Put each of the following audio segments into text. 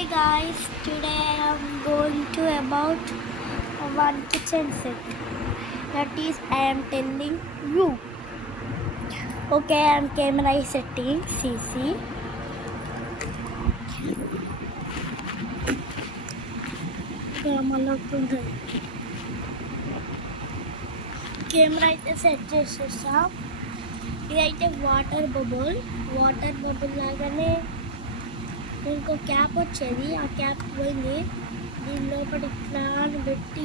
Hi guys, today I am going to about one kitchen set. That is, I am telling you. Okay, I am camera setting CC. Camera అయితే సెట్ చేసేసా. ఇదైతే water bubble లాగానే ఇంకో క్యాప్ వచ్చేది. ఆ క్యాప్ పోయింది. దీని లోపల ఇట్లా పెట్టి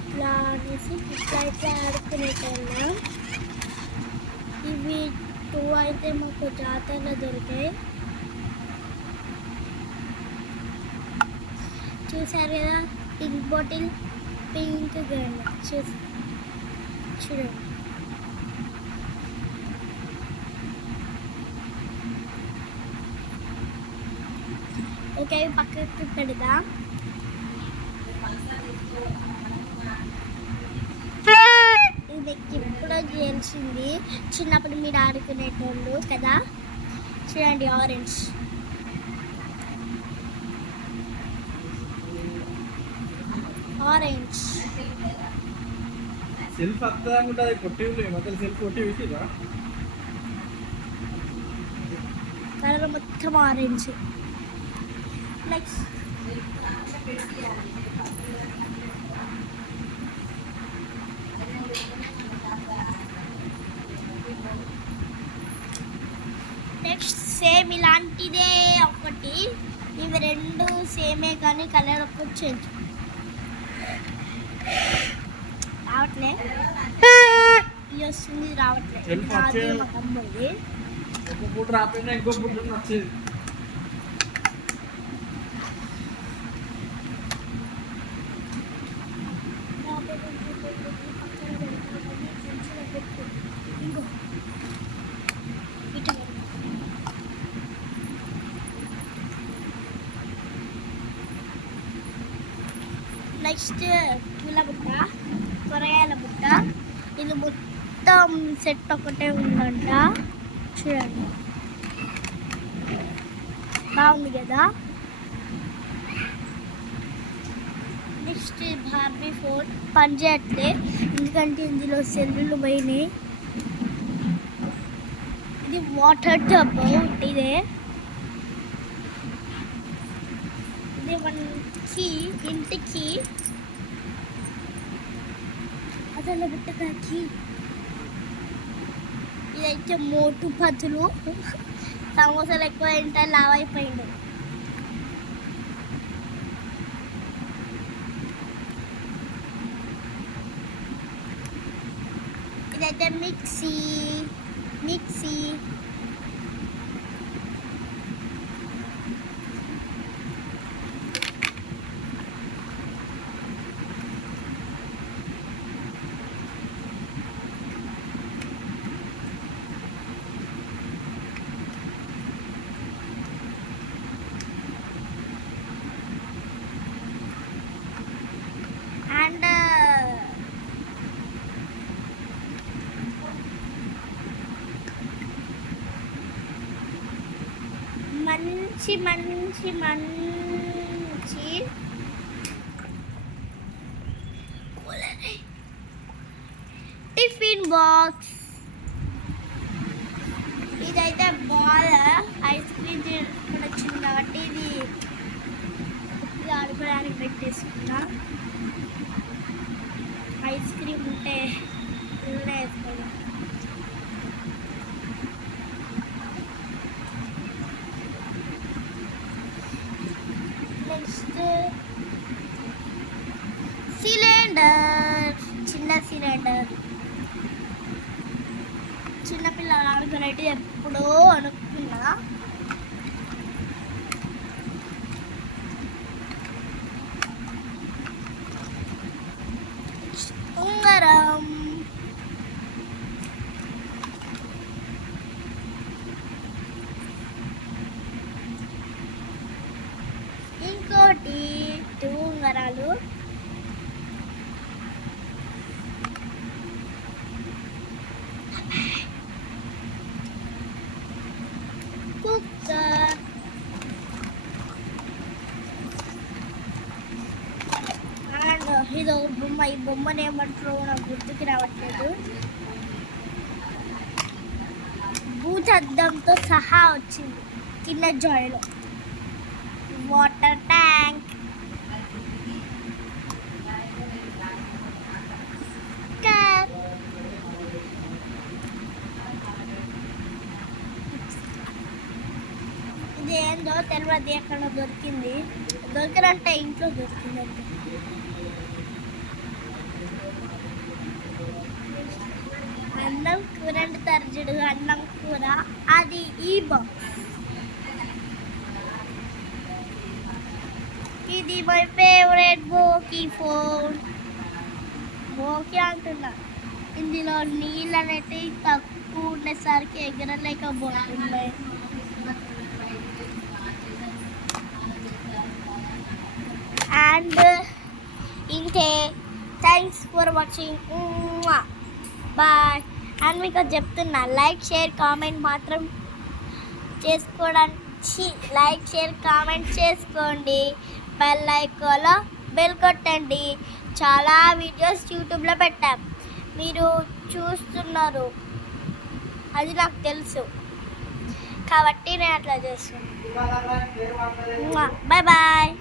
ఇట్లా అనేసి ఇట్లా ఆడుకునేటోళ్ళం. ఇవి 2 అయితే మాకు జాతరలో దొరికాయి. చూసారు కదా, పింక్ బాటిల్, పింక్ గన్ చూడండి. ఓకే, పక్కకి పెడదాం. ఇది ఇప్పుడు తెలిసింది, చిన్నప్పుడు మీరు ఆడుకునేటోళ్ళు కదా. చూడండి, ఆరెంజ్ సెల్ఫ్ అర్థంగా కొట్టి మొత్తం సెల్ఫ్ కొట్టి విసిరా కలర్ మొత్తం ఆరెంజ్. నెక్స్ట్ సేమ్ ఇలాంటిదే ఒకటి. ఇవి రెండు సేమే కానీ కలర్ ఒకటి చేంజ్ రావట్లే. ఇది వస్తుంది, రావట్లేదు. మా తమ్ముడిది. ఒక పూట రాపోయినా ఇంకో పూట వచ్చేది. నెక్స్ట్ పూల బుట్ట, కూరగాయల బుట్ట. ఇది మొత్తం సెట్ ఒకటే ఉందంట. చూడండి, బాగుంది కదా. నెక్స్ట్ బార్బీ ఫోన్ పని చేయట్లే, ఎందుకంటే ఇందులో సెల్లులు పోయినాయి. ఇది వాటర్ టబ్ ఇదే. ఇది మనకి ఇంటికి అసలు బిట్టకి. ఇదైతే మోటు పదులు, సమోసాలు ఎక్కువ తింటే లావ్ అయిపోయింది. ఇదైతే మిక్సీ. అండ్ మంచి టిఫిన్ బాక్స్. ఇదైతే బాల్ ఐస్ క్రీమ్ ఇక్కడ వచ్చింది కాబట్టి ఇది ఆడుకోవడానికి పెట్టేసుకున్నా. ఐస్ క్రీమ్ ఉంటే ఇలా వేసుకోవాలి. నెక్స్ట్ సిలిండర్, చిన్న సిలిండర్. చిన్నపిల్లలు ఆడుకునేటి ఎప్పుడో అనుకున్నా. ఉంగరం, ఇంకోటి 2 ఉంగరాలు. కుక్కర్, ఇది ఒక బొమ్మ. ఈ బొమ్మను ఏమంటారో నాకు గుర్తుకి రావట్లేదు. భూతద్దంతో సహా వచ్చింది కింద జాయిలో. వాటర్ ట్యాంక్, ఇది ఏందో తెలియదు, ఎక్కడ దొరికింది. దొరికినంటే ఇంట్లో దొరికింది అంటే. అన్నం కూర తరచుడు, అన్నం కూర, అది ఈ బాక్స్. ఇది మై ఫేవరెట్ బోకి ఫోన్. బోకి అంటున్నా, ఇందులో నీళ్ళు అనేవి తక్కువ ఉండేసరికి ఎగరలేకపోతున్నాయి. అండ్ ఇంతే. Thanks for watching. Bye. And మీకు చెప్తున్నా, లైక్ షేర్ కామెంట్ మాత్రం చేసుకోవడానికి, లైక్ షేర్ కామెంట్ చేసుకోండి. బెల్ ఐకాన్లో బెల్ కొట్టండి. చాలా వీడియోస్ యూట్యూబ్లో పెట్టాం, మీరు చూస్తున్నారు, అది నాకు తెలుసు కాబట్టి నేను అట్లా చేస్తున్నాను. Bye bye.